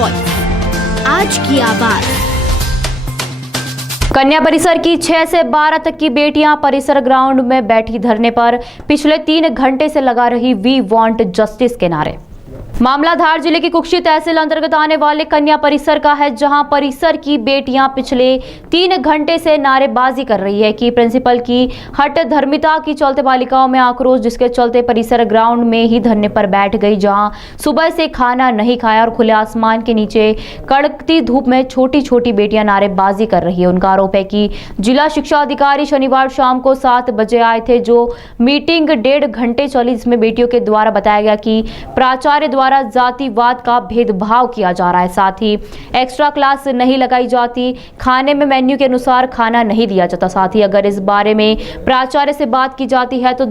Voice, आज की आवाज। कन्या परिसर की 6 से 12 तक की बेटियां परिसर ग्राउंड में बैठी धरने पर पिछले 3 घंटे से लगा रही वी वांट जस्टिस के नारे। मामला धार जिले की कुक्षी तहसील अंतर्गत आने वाले कन्या परिसर का है, जहां परिसर की बेटियां पिछले 3 घंटे से नारेबाजी कर रही है कि प्रिंसिपल की हट धर्मिता की चलते बालिकाओं में आक्रोश, जिसके चलते परिसर ग्राउंड में ही धरने पर बैठ गई, जहां सुबह से खाना नहीं खाया और खुले आसमान के नीचे कड़कती धूप में छोटी छोटी बेटियां नारेबाजी कर रही है। उनका आरोप है कि जिला शिक्षा अधिकारी शनिवार शाम को 7 बजे आए थे, जो मीटिंग 1.5 घंटे चली, जिसमें बेटियों के द्वारा बताया गया कि प्राचार्य द्वारा जातिवाद का भेदभाव किया जा रहा है, साथ ही एक्स्ट्रा क्लास नहीं लगाई जाती, खाने में मेन्यू के अनुसार खाना नहीं दिया जाता, साथ ही अगर इस बारे में प्राचार्य से बात की जाती है तो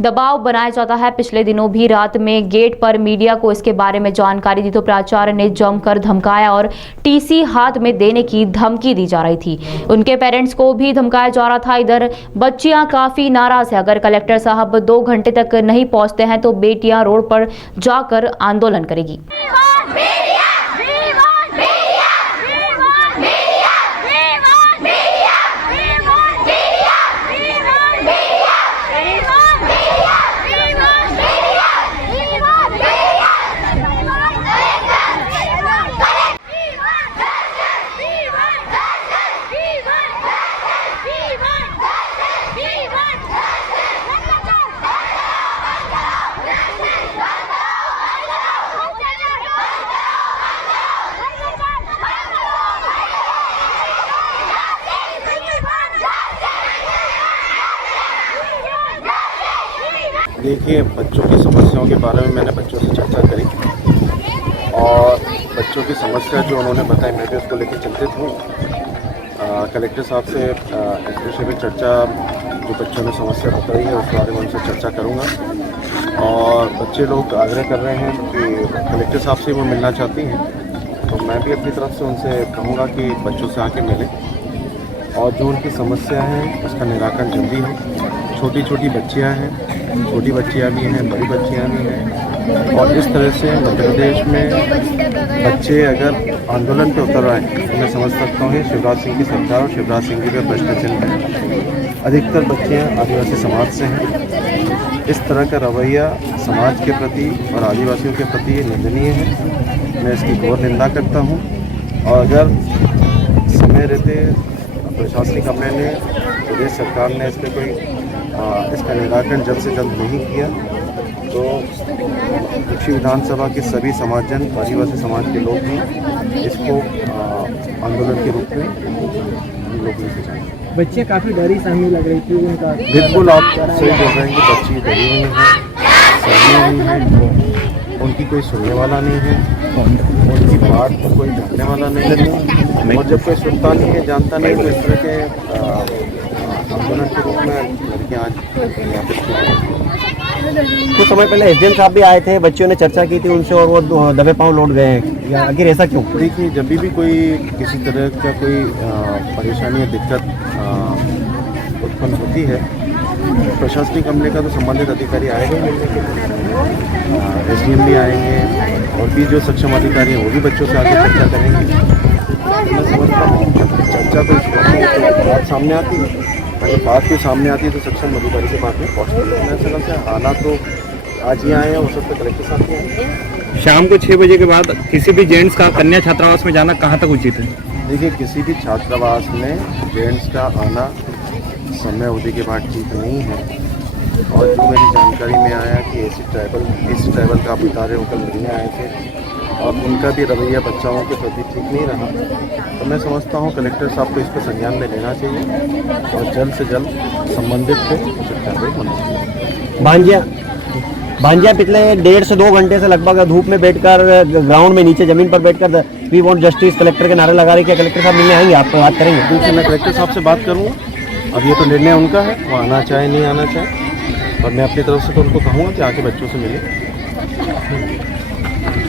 दबाव बनाया जाता है। पिछले दिनों भी रात में गेट पर मीडिया को इसके बारे में जानकारी दी तो प्राचार्य ने जमकर धमकाया और टीसी हाथ में देने की धमकी दी जा रही थी। उनके पेरेंट्स को भी धमकाया जा रहा था। इधर बच्चियां काफी नाराज है, अगर कलेक्टर साहब 2 घंटे तक नहीं पहुंचते हैं तो बेटियां रोड पर जाकर आंदोलन करेगी। देखिए, बच्चों की समस्याओं के बारे में मैंने बच्चों से चर्चा करी और बच्चों की समस्या जो उन्होंने बताई मैं भी उसको लेकर चिंतित हूँ। कलेक्टर साहब से इस विषय में चर्चा, जो बच्चों ने समस्या बताई है उस बारे में उनसे चर्चा करूँगा। और बच्चे लोग आग्रह कर रहे हैं कि कलेक्टर साहब से वो मिलना चाहती हैं, तो मैं भी अपनी तरफ से उनसे कहूँगा कि बच्चों से आके मिलें और जो उनकी समस्या है उसका निराकरण जल्दी हो। छोटी छोटी बच्चियाँ हैं, छोटी बच्चियाँ भी हैं, बड़ी बच्चियाँ भी हैं, और इस तरह से मध्य प्रदेश में बच्चे अगर आंदोलन पे उतर आए तो मैं समझ सकता हूँ शिवराज सिंह की सरकार और शिवराज सिंह जी पे प्रश्न चिन्ह है। अधिकतर बच्चियाँ आदिवासी समाज से हैं। इस तरह का रवैया समाज के प्रति और आदिवासियों के प्रति निंदनीय है। मैं इसकी घोर निंदा करता हूँ और अगर समय रहते प्रशासनिक अमले ने, प्रदेश सरकार ने इस पर कोई इसका निराकरण जल्द से जल्द नहीं किया तो कुक्षी विधानसभा के सभी समाजजन, आदिवासी समाज के लोग भी इसको आंदोलन के रूप में हम लोग लेके जाएंगे। बच्चे काफ़ी डरी सहमी लग रही थी उनका। बिल्कुल आप सही बोल रहे हैं कि बच्ची डरी हुई हैं, सहमी हुई हैं, उनकी कोई सुनने वाला नहीं है, उनकी बात को कोई जानने वाला नहीं है, और जब कोई सुनता नहीं है, जानता नहीं, तो इस तरह के आंदोलन के रूप में लड़कियाँ आज यहाँ पर। कुछ समय पहले एसडीएम साहब भी आए थे, बच्चों ने चर्चा की थी उनसे और वो दबे पांव लौट गए हैं, या आखिर ऐसा क्यों? देखिए, जब भी कोई किसी तरह का कोई परेशानी या दिक्कत उत्पन्न होती है, प्रशासनिक अमले का तो संबंधित अधिकारी आएगा मिलने के लिए, एसडीएम भी आएंगे और भी जो सक्षम अधिकारी हैं वो भी बच्चों से आगे चर्चा करेंगे। मैं समझता हूँ चर्चा तो बात सामने आती है, अगर बात भी सामने आती है तो सक्षम अधिकारी के पास में पहुँचती है। मैं समझता हूँ आना तो आज ही आए हैं, उस वक्त कलेक्टर साहब के आए। शाम को 6 बजे के बाद किसी भी जेंट्स का कन्या छात्रावास में जाना कहाँ तक उचित है? देखिए, किसी भी छात्रावास में जेंट्स का आना समय अवधि के बाद ठीक नहीं है, और जो मेरी जानकारी में आया कि एसी ट्राइबल का आप बता रहे हो, कल मिलने आए थे और उनका भी रवैया बच्चाओं के प्रति ठीक नहीं रहा, तो मैं समझता हूँ कलेक्टर साहब को इस पर संज्ञान में लेना चाहिए और जल्द से जल्द संबंधित को उचित कार्रवाई होनी चाहिए। भांजिया पिछले 1.5 से 2 घंटे से लगभग धूप में बैठकर ग्राउंड में नीचे जमीन पर बैठकर वी वांट जस्टिस कलेक्टर के नारे लगा रही। क्या कलेक्टर साहब मिलने आएंगे, आपको बात करेंगे? बिल्कुल, मैं कलेक्टर साहब से बात करूँगा। अब ये तो निर्णय उनका है, वो आना चाहे नहीं आना चाहे, और मैं अपनी तरफ से तो उनको कहूँगा कि आके बच्चों से मिले।